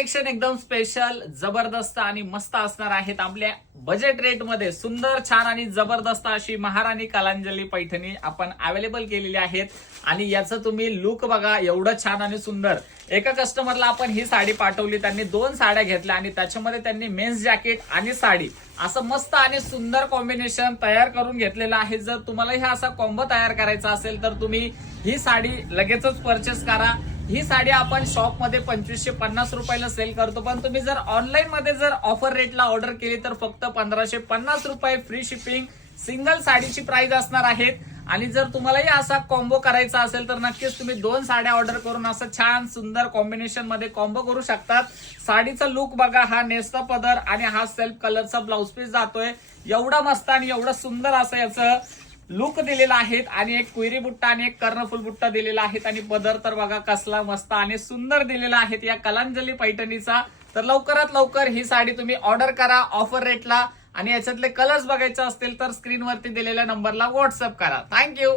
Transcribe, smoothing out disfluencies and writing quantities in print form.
Collection एकदम special जबरदस्त आणि मस्त असणार आहेत. आपल्या बजेट रेट मध्ये सुंदर छान आणि जबरदस्त अशी महाराणी कलांजली पैठणी आपण अवेलेबल केलेली आहेत. आणि याचं तुम्ही लुक बघा, एवढं छान आणि सुंदर. एका कस्टमरला आपण ही साडी पाठवली, त्यांनी 2 साड्या घेतल्या आणि त्याच्यामध्ये त्यांनी मेन्स जॅकेट आणि साडी असं मस्त आणि सुंदर कॉम्बिनेशन तयार करून घेतलेलं आहे. जर तुम्हाला हा असा कॉम्बो तयार करायचा असेल तर तुम्ही ही साडी लगेचच परचेस करा. ही साडी आपण शॉप मध्ये 2550 रुपयाला सेल करतो, पण तुम्ही जर ऑनलाईन मध्ये जर ऑफर रेटला ऑर्डर केली तर फक्त 1550 रुपये फ्री शिपिंग सिंगल साडीची प्राइस असणार आहेत. आणि जर तुम्हालाही असा कॉम्बो करायचा असेल तर नक्कीच तुम्ही 2 साड्या ऑर्डर करून असं छान सुंदर कॉम्बिनेशन मध्ये कॉम्बो करू शकतात. साडीचा लुक बघा, हा नेसता पदर आणि हा सेल्फ कलरचा ब्लाउज पीस जातोय. एवढा मस्त आणि एवढं सुंदर असं याचं लुक दिलेला आहे. आणि एक कुयरी बुट्टा आणि एक कर्णफुल बुट्टा दिलेला आहे. आणि पदर तर बघा कसला मस्त आणि सुंदर दिलेला आहे या कलांजली पैठणीचा. तर लवकरात लवकर ही साडी तुम्ही ऑर्डर करा ऑफर रेटला. आणि याच्यातले कलर्स बघायचे असतील तर स्क्रीनवरती दिलेल्या नंबरला व्हॉट्सअप करा. थँक्यू.